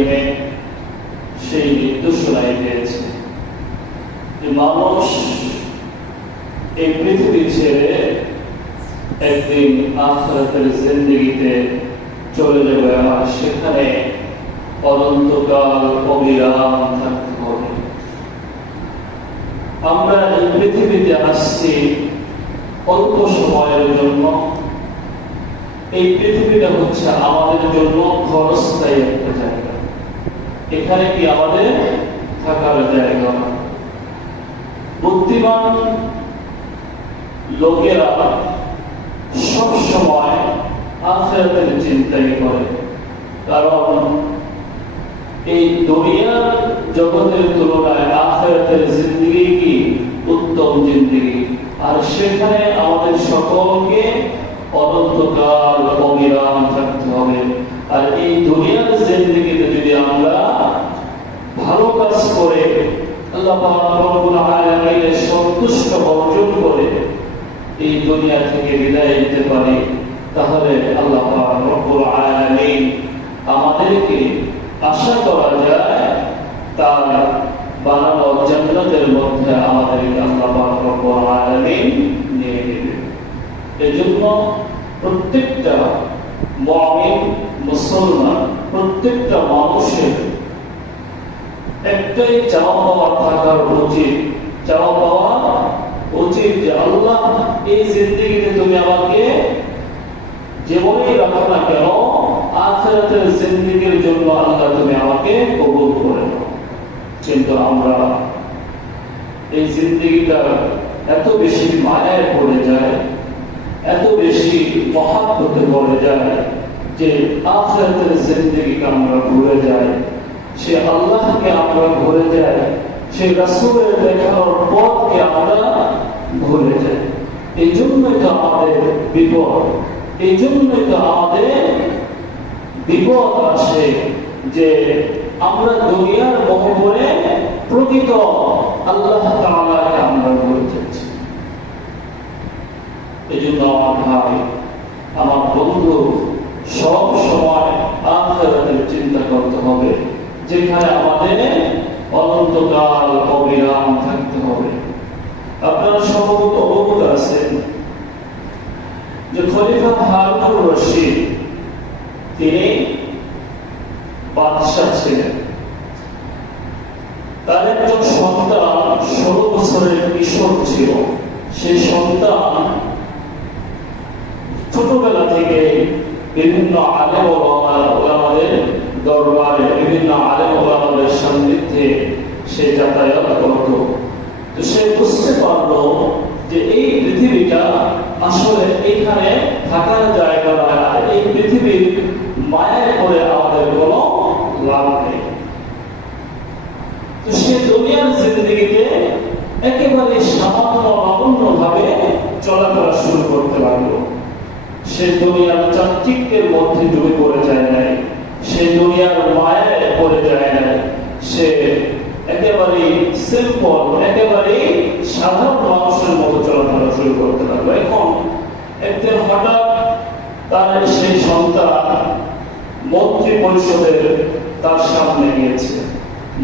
কারিমে সেই নির্দেশনায় দিয়েছে যে মানুষ এই পৃথিবী ছেড়ে একদিন আখিরাতের জিন্দেগিতে চলে যাবে, আর সেখানে অনন্তকাল অবিরাম থাকতে হবে। আমরা এই পৃথিবীতে আসছি অল্প সময়ের জন্য। এই পৃথিবীটা হচ্ছে আমাদের জন্য ক্ষণস্থায়ী একটা জায়গা। এখানে কি আমাদের থাকার জায়গা না। বুদ্ধিমান লোকেরা সব সময় আখিরাতের চিন্তাই করে, কারণ এই দুনিয়ার জগতের তুলনায় আখিরাতের জিন্দেগি কি উত্তম জিন্দেগি, আর সেখানে আমাদের সকলকে অনন্তকাল অবিরাম থাকতে হবে। আর এই দুনিয়ার জিন্দেগিতে যদি আমরা ভালো কাজ করে আল্লাহ পাক রব্বুল আলামিনের সন্তুষ্ট অর্জন করে এই দুনিয়া থেকে বিদায় নিতে পারি, তাহলে আল্লাহ পাক রব্বুল আলামিন আমাদেরকে আশা করা যায় তার বানানো জান্নাতের মধ্যে আমাদেরকে আল্লাহ পাক রব্বুল আলামিন নিয়ে নেবেন। এজন্য প্রত্যেকটা মুমিন মুসলমান, প্রত্যেকটা মানুষের একটাই চাওয়া পাওয়া থাকার উচিত, চাওয়া পাওয়া উচিত যে আল্লাহ এই জিন্দেগিতে তুমি আমাকে জীবনেই রাখো না কেন, আখিরাতের জিন্দেগির জন্য আল্লাহ তুমি আমাকে কবুল করে নাও। কিন্তু আমরা এই জিন্দেগিটা এত বেশি মায়ায় পড়ে যায়, এত বেশি মহাব্বতে পড়ে যায় যে আখিরাতের জিন্দেগিকে আমরা ভুলে যাই, সে আল্লাহকে আমরা ভুলে যাই, সে রাসূলের দেখানোর পথকে আমরা ভুলে যাই। এই জন্যই তো আমাদের বিপদ, এই জন্যই তো আমাদের বিপদ আসে যে আমরা দুনিয়ার মোহে পড়ে প্রকৃত আল্লাহ তাআলাকে আমরা ভুলে যাচ্ছি। এই জন্য আমার ভাই, আমার বন্ধু, সব সময় আখিরাতের চিন্তা করতে হবে, যেখানে আমাদের অনন্তকাল অবিরাম থাকতে হবে। আপনারা সম্ভবত অবগত আছেন যে খলিফা হারুনুর রশিদ তিনি বাদশাহ ছিলেন। তার একজন সন্তান 16 বছরের কিশোর ছিল। সেই সন্তান ছোটবেলা থেকে বিভিন্ন আলেম ওলামাদের দরবারে, বিভিন্ন আলেম ওলামাদের সান্নিধ্যে সে যাতায়াত করত। তো সে বুঝতে পারলো যে এই পৃথিবীটা আসলে এখানে থাকার জায়গা নয়, আর এই পৃথিবীর মায়ায় করে আমাদের কোনো লাভ নেই। তো সে দুনিয়ার জিন্দেগিতে একেবারে সামান্য নগণ্য ভাবে চলাফেরা শুরু করতে লাগলো। সে দুনিয়ার চাকচিক্যের মধ্যে ডুবে পড়ে যায় নাই, সে দুনিয়ার মায়ায় পড়ে যায় নাই, সে একেবারে সিম্পল, একেবারে সাধারণ মানুষের মতো চলাফেরা শুরু করতে লাগলো। এখন একদিন হঠাৎ তার সেই সন্তান মন্ত্রী পরিষদের তার সামনে গিয়েছে।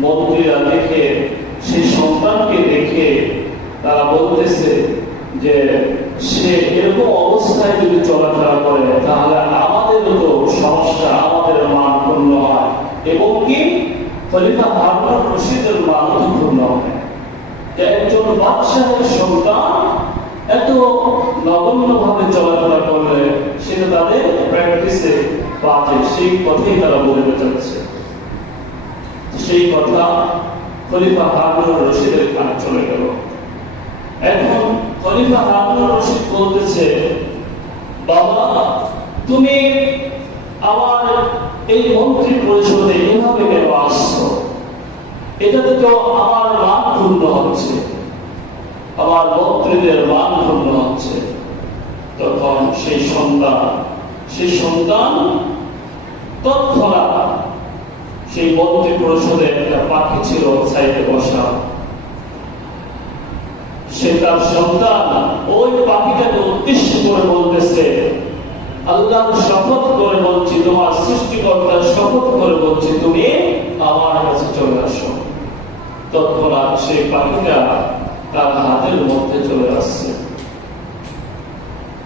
মন্ত্রীরা দেখে, সেই সন্তানকে দেখে তারা বলতেছে যে সে এরকম অবস্থায় যদি চলাফেরা করে তাহলে আমাদেরও তো সমস্যা, আমাদের মান পূর্ণ হয়, এবং কি খলিফা হারুনুর রশিদের মান পূর্ণ হয়। একজন বাদশাহের সন্তান এত নগণ্য ভাবে চলাফেরা করলে সেটা তাদের প্র্যাকটিসে বাজে, সেই কথাই তারা বলে বোঝাচ্ছে। সেই কথা খলিফা হারুনুর রশিদের কানে চলে গেল। এখন খলিফা হারুনুর রশিদ বলতেছে, বাবা তুমি আমার এই মন্ত্রী পরিষদে এভাবে কেন আসছো? এটাতে তো আমার মান পূর্ণ হচ্ছে, আমার মন্ত্রীদের মান পূর্ণ হচ্ছে। তখন সেই সন্তান তৎক্ষণাৎ সেই মন্ত্রী পরিষদে একটা পাখি ছিল সাইডে বসা, সে তার সন্তান ওই পাখিটাকে উদ্দেশ্য করে বলতেছে, আল্লাহর শপথ করে বলছি, তোমার সৃষ্টিকর্তার শপথ করে বলছি, তুমি চলে আসো। তৎক্ষণাৎ সেই পাখিটা তার হাতের মধ্যে চলে আসছে।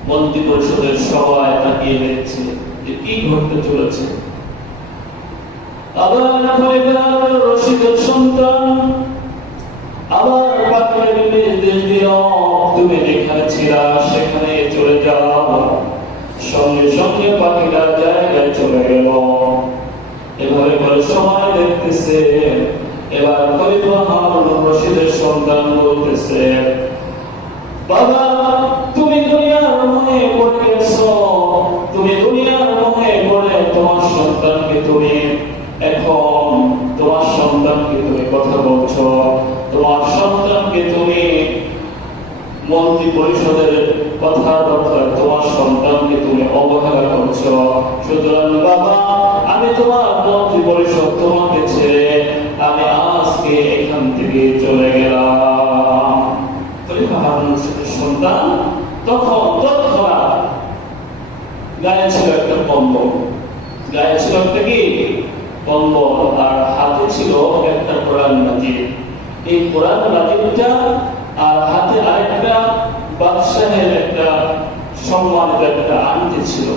মন্ত্রী পরিষদের সবাই তাকিয়ে দেখছে যে কি ঘটতে চলেছে। আবার রশিদের সন্তান আবার পাখিটাকে নির্দেশ দিল, তুমি যেখানে ছিলা সেখানে চলে যাও। সঙ্গে সঙ্গে পাখিটা জায়গায় চলে গেল। এভাবে করে সময় দেখতেছে। এবার খলিফা হারুন রশিদের সন্তান বলতেছে, বাবা তুমি দুনিয়ার মোহে পড়ে গেছো, তুমি দুনিয়ার মোহে পড়ে তোমার সন্তানকে তুমি এখন তোমার সন্তানকে তুমি কথা বলছো, তোমার সন্তানকে তুমি মন্ত্রী পরিষদের কথাবার্তা, তোমার সন্তানকে তুমি অবহেলা করছো। সুতরাং বাবা আমি তোমার মন্ত্রী পরিষদ তোমাকে ছেড়ে আমি আজকে এখান থেকে চলে গেলাম। খলিফা হারুন রশিদের সন্তান তখন তৎক্ষণাৎ গায়ে ছিল একটা কম্বল, গায়ে ছিল একটা কি কম্বল, আর হাতে ছিল একটা কোরআন মাজিদ। এই কোরআন মাজিদটা আর হাতে আরেকটা বাদশাহের একটা সম্মানিত একটা আংটি ছিল।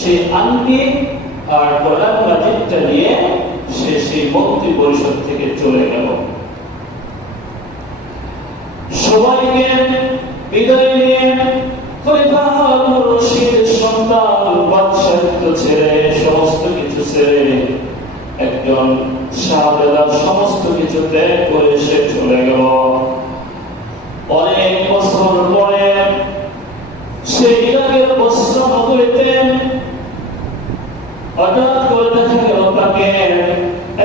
সেই আংটি আর কোরআন মাজিদটা নিয়ে সে সেই মন্ত্রী পরিষদ থেকে চলে গেল। সবাইকে বিদায় নিয়ে খলিফা হারুন রশিদের সন্তান বাদশাহিত্ব ছেড়ে সমস্ত কিছু ছেড়ে একজন শাহজাদার সমস্ত কিছু ত্যাগ করে সে চলে গেল। অনেক বছর পরে সে ইরাকের বসরা নগরীতে হঠাৎ করে দেখা গেল তাকে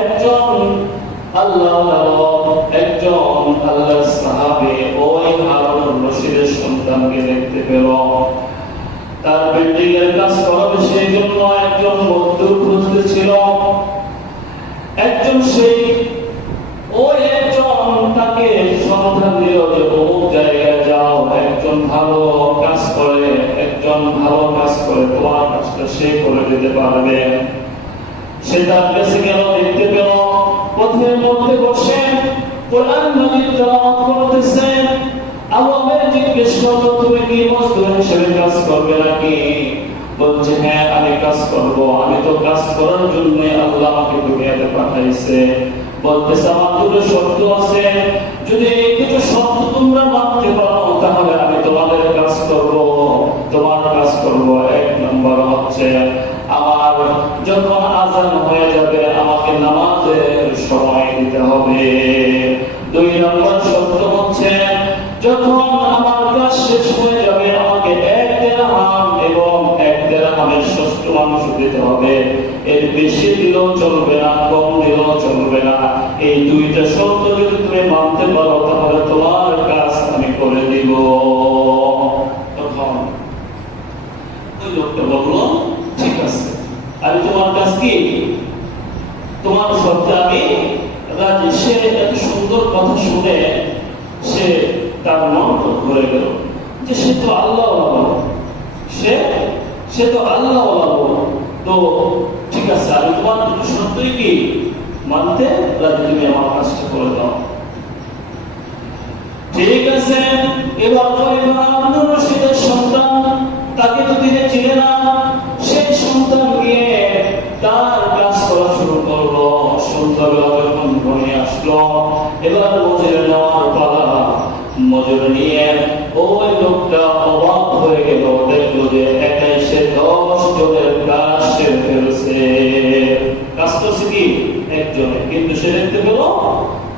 একজন আল্লাহর সাহাবী ওই হারুন রশিদের সন্তানকে দেখতে পেল। তার বিল্ডিং এর কাজ করাবে সেই জন্য একজন মজদুর খুঁজতেছিল। একজন সেই ওই একজন তাকে সন্ধান দিল যে অমুক জায়গায় যাও, একজন ভালো কাজ করে, একজন ভালো কাজ করে, তোমার কাজটা সে করে দিতে পারবে। সে তার কাছে গেল, দেখতে পেল পথের মধ্যে বসে কোরআন মাজিদ তেলাওয়াত করতেছে। আল্লাহর জিজ্ঞেস করলো, তুমি কি মজদুর হিসেবে কাজ করবে নাকি? বলছে হ্যাঁ আমি কাজ করব, আমি তো কাজ করার জন্য আল্লাহ আমাকে দুনিয়াতে পাঠাইছে। বলতেছে আমার দুটো শর্ত আছে, যদি এই দুটো শর্ত তোমরা মানতে পারো তাহলে আমি তোমাদের কাজ করব। তোমার কাজ করব এক নম্বর হচ্ছে আমার যখন আযান হয়ে যাবে আমাকে নামাজের সময় দিতে হবে। দুই নম্বর শর্ত হচ্ছে যখন আমার কাজ শেষ হয়ে যাবে আমাকে এক দিরহাম এবং এক দিরহামের ষষ্ঠমাংশ দিতে হবে। এর বেশি দিলেও চলবে না, কম দিলেও চলবে না। এই দুইটা শর্ত যদি তুমি মানতে পারো তাহলে তোমার কাজ আমি করে দিব। তখন ওই লোকটা বললো ঠিক আছে, আমি তোমার কাজ কি তোমার শর্তে আমি রাজি। সে এত সুন্দর কথা শুনে সে তার মন ভরে গেল যে সে তো আল্লাহ, সে তো আল্লাহ। তো ঠিক আছে আমি তোমার দুটো শর্তই কি মানতে রাজি, তুমি আমার কাজটা করে দাও। ঠিক আছে। এবার খলিফা হারুন রশিদের সন্তান, তাকে তো তিনি চিনে না, সেই সন্তান গিয়ে তার কাজ করা শুরু করলো। সন্ধ্যাবেলা যখন ঘনিয়ে আসলো এবার মজুরি নেওয়ার পালা। মজুরি নিয়ে ওই লোকটা অবাক হয়ে গেল, দেখলো যে একাই সে 10 জনের কাজ সেরে ফেলছে। কাজ করছে কি একজনে, কিন্তু সে দেখতে পেল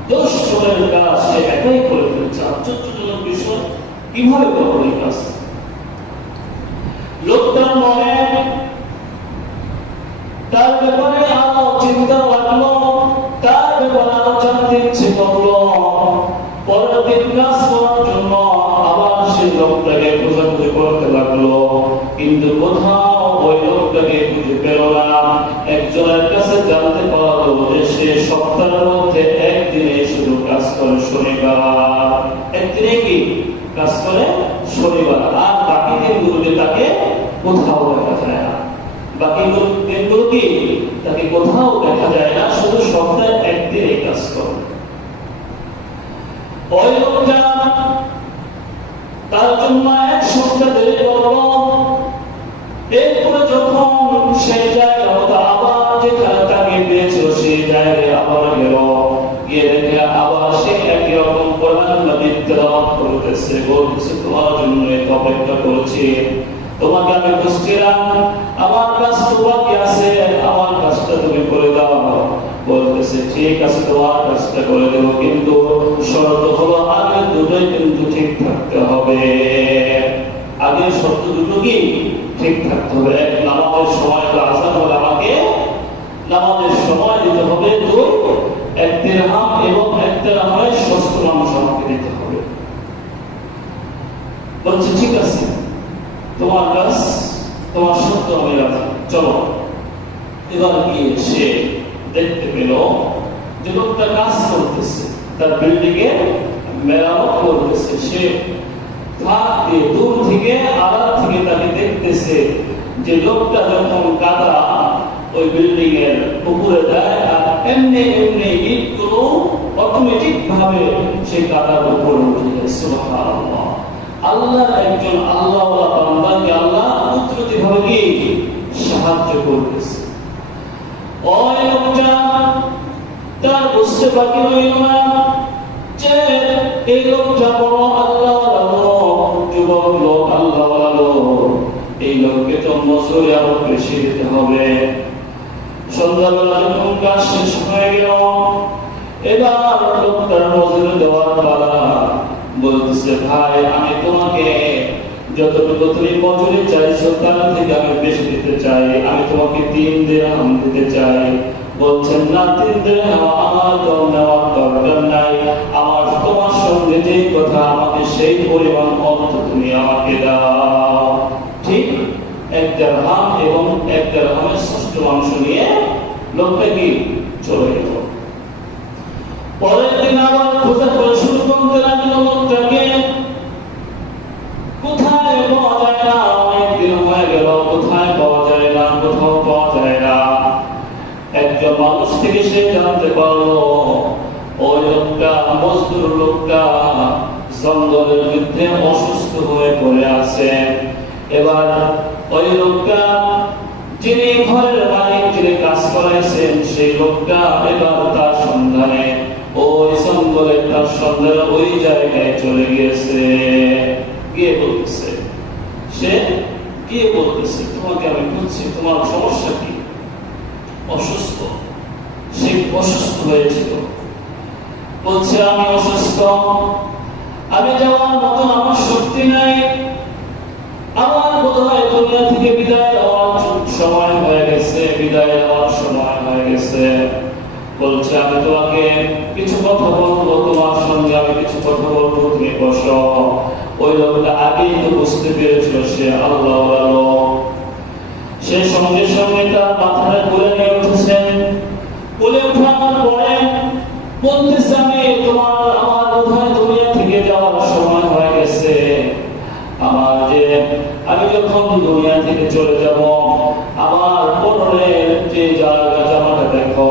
10 জনের কাজ সে একাই করে ফেলছে। আশ্চর্যজনক বিষয়, কিভাবে করলো এই কাজ? লোকটার মনে তার ব্যাপারে আরো চিন্তা লাগলো, তার ব্যাপারে আরো জানতে ইচ্ছে করলো। পরের দিন কাজ করার জন্য আবার সেই লোকটাকে খোঁজাখুঁজি করতে লাগলো, কিন্তু কোথাও ওই লোকটাকে খুঁজে পেল না। একজনের কাছে জানতে পারলো যে সে সপ্তাহের মধ্যে একদিনে শুধু কাজ করে শনিবার। একদিনে কি কাজ করে শনিবার, আর বাকি দিনগুলোতে তাকে কোথাও দেখা যায় না। বাকি দিনগুলো কি তাকে কোথাও দেখা যায় না, শুধু সপ্তাহে একদিনে মা এক সপ্তাহ দেরি করলো। এরপরে যখন সেই জায়গা মতো আবার যেখানে তাকে পেয়েছিল সেই জায়গায় আবার গেল, গিয়ে দেখে আবার সে একই রকম কোরআন মাজিদ তেলাওয়াত করতেছে, বলতেছে তোমার জন্য অপেক্ষা করছি, তোমাকে আমি খুঁজছিলাম, আমার কাজ তো বাকি আছে, আমার কাজটা তুমি করে দাও। বলতেছে ঠিক আছে তোমার কাজটা করে দেব, কিন্তু শর্ত হলো আগে দুটোই কিন্তু ঠিক থাকতে হবে। আগে শর্ত দুটো কি ঠিক থাকতে হবে। এক, নামাজের সময় আযান হলে আমাকে নামাজের সময় দিতে হবে। দুই, এক দিরহাম এবং এক দিরহামের ষষ্ঠ অংশ আমাকে দিতে হবে। বলছে ঠিক আছে তোমার কাজ, তোমার শর্ত আমি রাখি, চলো। এবার গিয়ে সে দেখতে পেল যে লোকটা কাজ করতেছে, তার বিল্ডিং এ মেরামত করতেছে। সে থাকতে দূর থেকে আড়াল থেকে তাকে দেখতেছে যে লোকটা যখন কাদা ওই বিল্ডিং এর উপরে দেয় আর এমনি এমনি ইটগুলো অটোমেটিক ভাবে সে কাদার উপরে উঠে যায়। সুবহানাল্লাহ। আল্লাহ একজন আল্লাহওয়ালা বান্দাকে আল্লাহ কুদরতি ভাবে কি সাহায্য করতেছে। ওই লোকটা তার বুঝতে বাকি রইল না যে এই লোকটা বড় আল্লাহওয়ালা লোক, যুবক লোক, আল্লাহওয়ালা লোক, এই লোককে তো মজুরি আরো বেশি দিতে হবে। সন্ধ্যাবেলা যখন কাজ শেষ হয়ে গেল, এবার লোকটার মজুরি দেওয়ার পালা। বলতেছে ভাই আমি তোমাকে যতটুকু তুমি মজুরি চাইছো তার থেকে আমি বেশি দিতে চাই, আমি তোমাকে 3 দিরহাম দিতে চাই। বলছেন না 3 দিরহাম আমার তো নেওয়ার দরকার নাই, আমার তোমার সঙ্গে যে কথা আমাকে সেই পরিমাণ অর্থ তুমি আমাকে দাও। ঠিক 1 দিরহাম এবং 1 দিরহামের ষষ্ঠ অংশ নিয়ে লোকটা কি চলে গেল। পরের দিন আবার খোঁজা করে শুরু করতে লাগলো লোকটাকে, কোথায় পাওয়া যায় না, অনেকদিন হয়ে গেল কোথায় পাওয়া যায় না, কোথাও পাওয়া যায় না। একজন মানুষ থেকে সে জানতে পারলো ওই লোকটা, মজদুর লোকটা জঙ্গলের মধ্যে অসুস্থ হয়ে পড়ে আছে। এবার ওই লোকটা যিনি ঘরের মালিক, যিনি কাজ করাইছেন, সেই লোকটা এবার তার সন্ধানে ওই জঙ্গলে, তার সন্ধানে ওই জায়গায় চলে গিয়েছে। গিয়ে বলতেছে, সে গিয়ে বলতেছে তোমাকে আমি খুঁজছি, তোমার সমস্যা কি? অসুস্থ। সে অসুস্থ হয়েছিল। বলছে আমি অসুস্থ, আমি যাওয়ার মতন আমার শক্তি নাই, আমার বোধহয় দুনিয়া থেকে বিদায় হওয়ার সময় হয়ে গেছে, বিদায় হওয়ার সময় হয়ে গেছে। বলছে আমি তোমাকে কিছু কথা বলবো, তোমার সঙ্গে আমি কিছু কথা বলবো, তুমি বসো। ওই লোকটা আগেই তো বুঝতে পেরেছিল সে আল্লাহওয়ালা লোক। সে সঙ্গে সঙ্গে তার মাথাটা খুলে নিয়ে উঠেছেন। খুলে উঠানোর পরে বলতেছে আমি আমার বোধহয় দুনিয়া থেকে যাওয়ার সময় হয়ে গেছে। আমি যখন দুনিয়া থেকে চলে যাব, আমার পরনের যে জামাটা দেখো,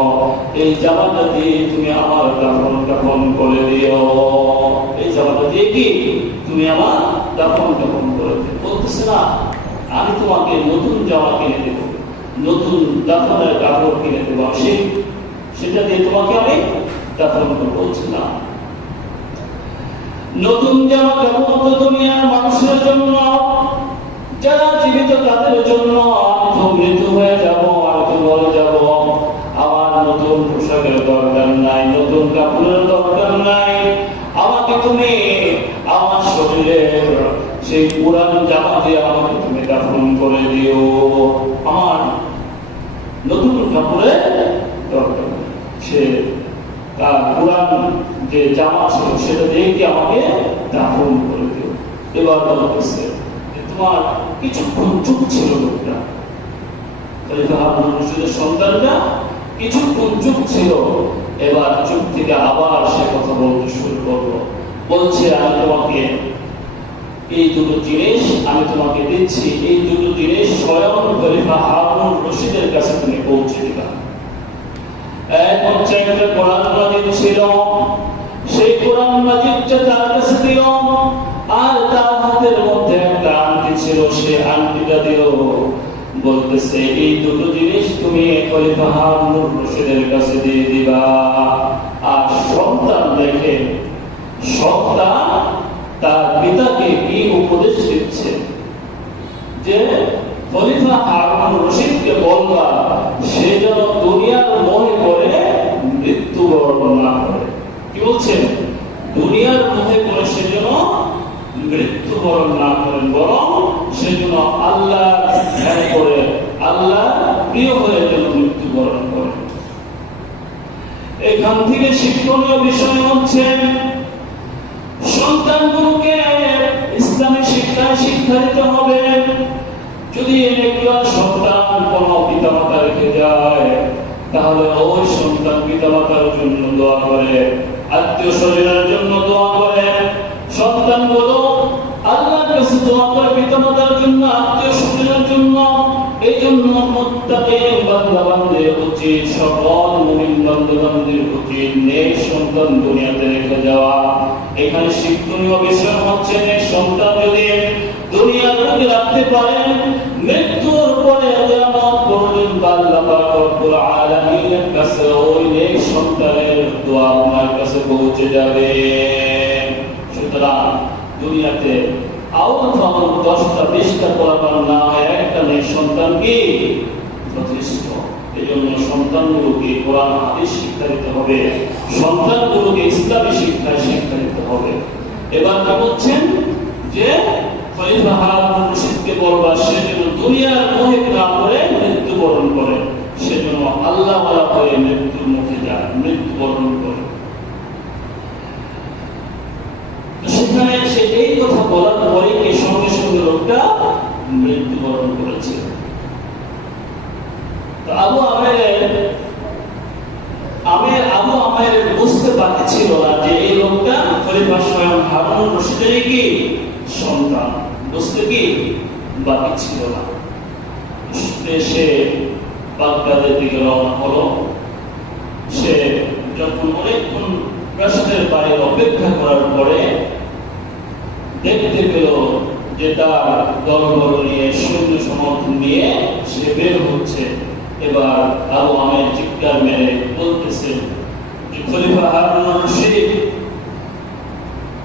এই জামাটা দিয়ে তুমি আমার দাফন করে দিও। এই জামাটা দিয়ে কি তুমি আমার দাফন করে দিও। বলতেছে না আমি তোমাকে নতুন জামা কিনে দেব, নতুন দাফনের কাপড় কিনে দেবো, সেটা দিয়ে তোমাকে আমি দাফন করবো। বলছে না নতুন জামা কাপড় তো দুনিয়ার মানুষের জন্য, যারা জীবিত তাদের জন্য। আমি তো মৃত্যু হয়ে যাব, আমি তো মরে যাব, আমার নতুন পোশাকের দরকার নাই, নতুন কাপড়ের দরকার নাই। আমাকে তুমি আমার শরীরের সেই পুরান জামা দিয়ে আমাকে তুমি দাফন করে দিও, আমার নতুন কাপড়ের দরকার নেই। সে তার পুরান যে জামা ছিল সেটা দিয়ে কি আমাকে দাফন করে দিও। এবার বলতেছে তোমার কিছুক্ষণ চুপ ছিল লোকটা, খলিফা হারুন রশিদের সন্তানটা কিছুক্ষণ চুপ ছিল। এবার চুপ থেকে আবার সে কথা বলতে শুরু করলো। বলছে আমি তোমাকে এই দুটো জিনিস আমি তোমাকে দিচ্ছি, এই দুটো জিনিস স্বয়ং খলিফা হারুন রশিদের কাছে তুমি পৌঁছে দিবা। এক হচ্ছে একটা কোরআন মাজিদ ছিল, সেই কোরআন মাজিদটা তার কাছে দিল, আর তার হাতের বলতেছে এই দুটো জিনিস তুমি খলিফা হারুনুর রশিদের কাছে দিয়ে দিবা। আর সন্তান দেখে সন্তান তার পিতাকে কি উপদেশ দিচ্ছে যে খলিফা হারুনুর রশিদকে বলবা সে যেন দুনিয়ার মোহে পড়ে মৃত্যুবরণ না করে। কি বলছেন? দুনিয়ার মোহে পড়ে সে যেন মৃত্যুবরণ না করেন, বরং সে যেন আল্লাহ ধ্যান করে আল্লাহ প্রিয় হয়ে যেন মৃত্যুবরণ করে। এখান থেকে শিক্ষণীয় বিষয় হচ্ছে সন্তানগুলোকে ইসলামী শিক্ষায় শিক্ষা দিতে হবে। যদি একটা সন্তান কোনো পিতামাতা রেখে যায় তাহলে ওই সন্তান পিতামাতার জন্য দোয়া করে, আত্মীয় স্বজনের জন্য দোয়া করে। সন্তানগুলো আল্লাহর কাছে দোয়া করে পিতামাতার জন্য, আত্মীয় স্বজনের জন্য। এই জন্য মুত্তাকিন বান্দা-বান্দির উচিত, সকল মুমিন বান্দা-বান্দির উচিত নেক সন্তান দুনিয়াতে রেখে যাওয়া। এখানে শিক্ষণীয় বিষয় হচ্ছে নেক সন্তান যদি দুনিয়ার বুকে রাখতে পারেন, মৃত্যুর পরে কিয়ামত পর্যন্ত আল্লাহ পাক রব্বুল আলামিনের কাছে ওই নেক সন্তানের দোয়া আপনার কাছে পৌঁছে যাবে। সুতরাং দুনিয়াতে আউল ফাউল 10টা 20টা পোলাপান না হয় একটা নেক সন্তান কি যথেষ্ট। এই জন্য সন্তানগুলোকে কোরআন হাদিস শিক্ষা দিতে হবে, সন্তানগুলোকে ইসলামী শিক্ষায় শিক্ষা দিতে হবে। এবার কি বলছেন যে খলিফা হারুনুর রশিদকে বলবা সে যেন দুনিয়ার মোহে না পড়ে মৃত্যুবরণ করে, সে যেন আল্লাহ ওয়ালা হয়ে মৃত্যুর মুখে যায়, মৃত্যুবরণ করে। সেখানে সে এই কথা বলার পরে কি সঙ্গে সঙ্গে লোকটা মৃত্যুবরণ করেছে। তো আবু আমের বুঝতে বাকি ছিল না যে এই লোকটা খলিফা স্বয়ং হারুনুর রশিদের কি সন্তান, বুঝতে কি বাকি ছিল না। সে বাগদাদের দিকে রওনা হলো। সে যখন অনেকক্ষণ প্রাসাদের বাইরে অপেক্ষা করার পরে দেখতে পেল যে তার দলবল নিয়ে সৈন্য সমর্থন নিয়ে সে বের হচ্ছে। এবার আবু আমের চিৎকার মেরে বলতেছে যে খলিফা হারুনুর রশিদ,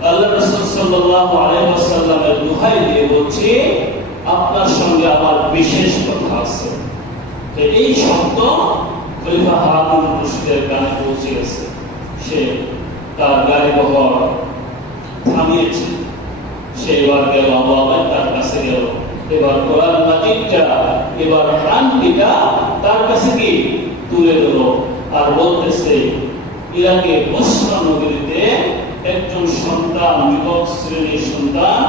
আল্লাহ রাসূল সাল্লাল্লাহু আলাইহি ওয়াসাল্লামের দোহাই দিয়ে বলছি আপনার সঙ্গে আমার বিশেষ কথা আছে। তো এই শব্দ খলিফা হারুনুর রশিদের কানে পৌঁছে গেছে। সে তার গাড়ি বহর থামিয়েছে। সে এবার গেল আবু আমের তার কাছে গেল। এবার কোরআন মাজিদটা এবার প্রাণটিটা তার কাছে কি তুলে দিল আর বলতেছে ইরাকে বসরা নগরীতে একজন সন্তান, যুবক শ্রেণীর সন্তান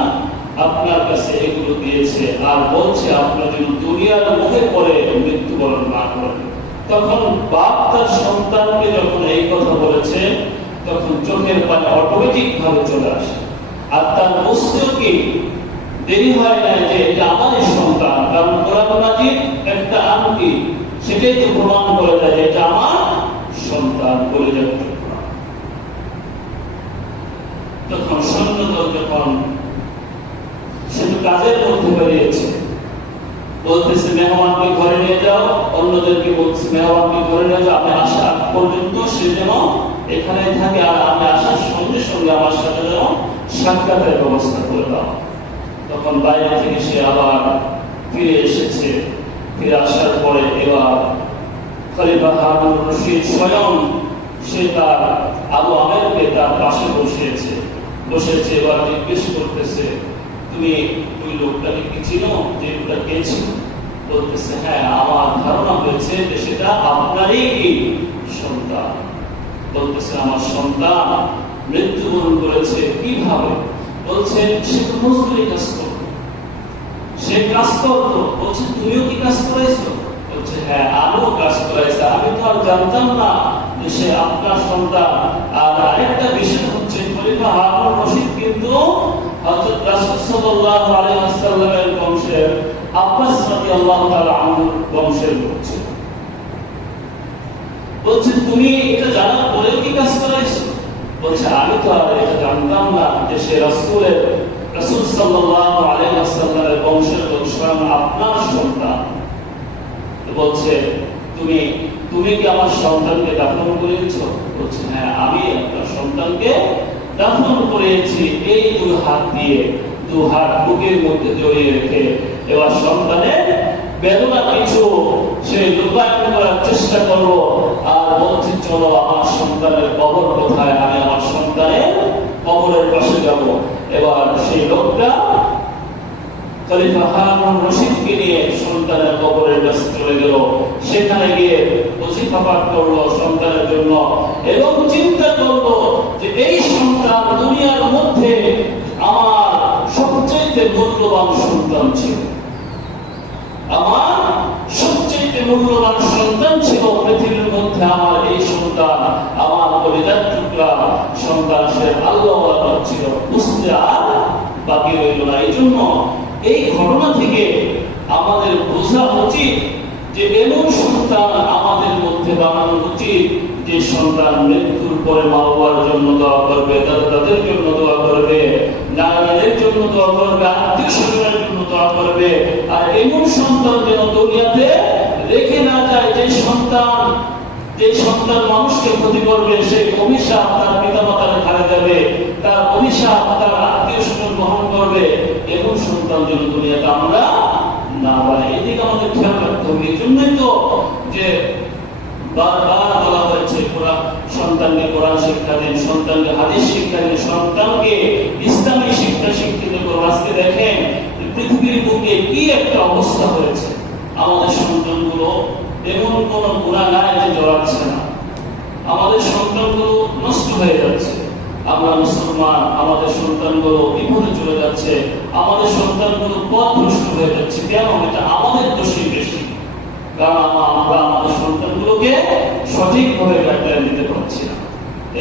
আপনার কাছে এগুলো দিয়েছে আর বলছে আপনার জন্য দুনিয়ার মুখে পড়ে মৃত্যুবরণ না করেন। তখন বাপ তার সন্তানকে যখন এই কথা বলেছে তখন চোখের পানি অটোমেটিক ভাবে চলে আসে। আর তার বুঝতেও কি দেরি হয় না যে এটা আমাদের সন্তান, কারণ কোরআন মাজিদ একটা আংটি সেটাই তো প্রমাণ করে দেয় যে এটা আমার সন্তান বলে যাচ্ছে। তখন সৈন্যদল যখন সে তো কাজের মধ্যে বেরিয়েছে, বলতেছে মেহমানকে ঘরে নিয়ে যাও, অন্যদেরকে বলছে মেহমানকে ঘরে নিয়ে যাও, আমি আসা পর্যন্ত সে যেন এখানে থাকে আর আমি আসার সঙ্গে সঙ্গে আমার সাথে যেন সাক্ষাতের ব্যবস্থা করে দাও। তখন বাইরে থেকে সে আবার ফিরে এসেছে। ফিরে আসার পরে এবার খলিফা হারুনুর রশিদ স্বয়ং সে তার আবু আমেরকে তার পাশে বসিয়েছে। এবার জিজ্ঞেস করতেছে তুমি ওই লোকটাকে কি চিনো, যে লোকটা কে ছিল? বলতেছে হ্যাঁ, আমার ধারণা হয়েছে যে সেটা আপনারই কি সন্তান। বলতেছে আমার সন্তান মৃত্যুবরণ করেছে কিভাবে? বলছে সে তো মজদুরি কাজ করতো, সে কাজ করতো। বলছে তুমিও কি কাজ করাইছো? বলছে হ্যাঁ, আমিও কাজ করাইছি। আমি তো আর জানতাম না যে সে আপনার সন্তান। আর আরেকটা বিষয় হচ্ছে খলিফা হারুনুর রশিদ কিন্তু হযরত রাসূল সাল্লাল্লাহু আলাইহি ওয়াসাল্লামের বংশের আব্বাস রাদিয়াল্লাহু তাআলা আনহুর বংশের লোক ছিল। বলছে তুমি এটা জানার পরেও কি কাজ করাইছো? বলছে আমি তো আর এটা জানতাম না যে সে রাসূল সাল্লাল্লাহু আলাইহি ওয়াসাল্লামের বংশের লোক, স্বয়ং আপনার সন্তান। বলছে তুমি তুমি কি আমার সন্তানকে দাফন করিয়েছো? বলছে হ্যাঁ, আমি আপনার সন্তানকে দাফন করিয়েছি। এই দুই হাত দিয়ে, দু হাত বুকের মধ্যে জড়িয়ে রেখে এবার সন্তানের বেদনা কিছু সে রূপায়ণ করার চেষ্টা করবো। আর বলছে চলো আমার সন্তানের কবর কোথায়, আমি আমার সন্তানের কবরের পাশে যাব। এবার সেই লোকটা খলিফা হারুন রশিদকে নিয়ে সন্তানের কবরের কাছে চলে গেল। সেখানে গিয়ে ওজিফা পাঠ করলো সন্তানের জন্য এবং চিন্তা করলো যে এই সন্তান দুনিয়ার মধ্যে আমার সবচেয়ে মূল্যবান সন্তান ছিল, আমার সবচেয়ে মূল্যবান সন্তান ছিল পৃথিবীর মধ্যে। আমার এই সন্তান আমার কলিজার টুকরা সন্তান, সে আল্লাহ ছিল, বুঝতে আর বাকি রইল না। এই জন্য এই ঘটনা থেকে আমাদের বোঝা উচিত যে এমন সন্তান আমাদের মধ্যে বানানো উচিত যে সন্তান মৃত্যুর পরে মা বাবার জন্য দোয়া করবে, তাদের জন্য দোয়া করবে, নারীদের জন্য দোয়া করবে, আত্মীয় স্বজনের জন্য দোয়া করবে। আর এমন সন্তান যেন দুনিয়াতে রেখে না যায় যে সন্তান মানুষকে ক্ষতি করবে, সেই অভিশাপ তার পিতা মাতার ঘাড়ে যাবে, তার অভিশাপ তার আত্মীয় স্বজন গ্রহণ করবে। এমন সন্তান যেন দুনিয়াতে আমরা না বানাই, এদিকে আমাদের খেয়াল রাখতে হবে। এই জন্যই তো যে বারবার বলা হয়েছে সন্তানকে কোরআন শিক্ষা দিন, সন্তানকে হাদিস শিক্ষা দিন, সন্তানকে ইসলামী শিক্ষা শিক্ষিত করুন। আজকে দেখেন পৃথিবীর বুকে কি একটা অবস্থা হয়েছে, আমাদের সন্তানগুলো এমন কোন গুনাহগারে যে জড়াচ্ছে না, আমাদের সন্তানগুলো নষ্ট হয়ে যাচ্ছে। আমরা মুসলমান, আমাদের সন্তানগুলো বিপদে চলে যাচ্ছে, আমাদের সন্তানগুলো পথভ্রষ্ট হয়ে যাচ্ছে। কেন? এটা আমাদের দোষই বেশি, কারণ আমরা আমাদের সন্তানগুলোকে সঠিকভাবে গাইডলাইন দিতে পারছি না।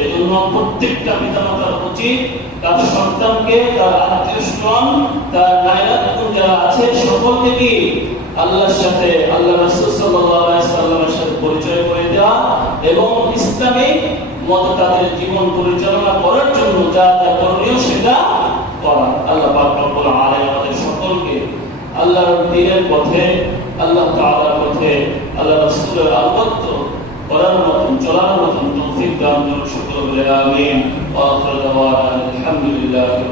এই জন্য প্রত্যেকটা পিতামাতার উচিত তার সন্তানকে, তার আত্মীয় স্বজন, তার নায়রাতকুন যারা আছে সকলকে কি আল্লাহর সাথে, আল্লাহ রাসূল সাল্লাল্লাহু আলাইহি ওয়াসাল্লামের সাথে পরিচয় করে দেওয়া এবং ইসলামিক মতে তাদের জীবন পরিচালনা করার জন্য যা যা করণীয় সেটা করা। আল্লাহ পাক রব্বুল আলামিন আমাদের সকলকে আল্লাহর দ্বীনের পথে, আল্লাহ তাআলার পথে, আল্লাহ রাসূলের আনুগত্য করার মতন, চলার মতন তৌফিক দান করুন। সকলে আমিন। ওয়া আখিরু দাওয়ানা আলহামদুলিল্লাহি।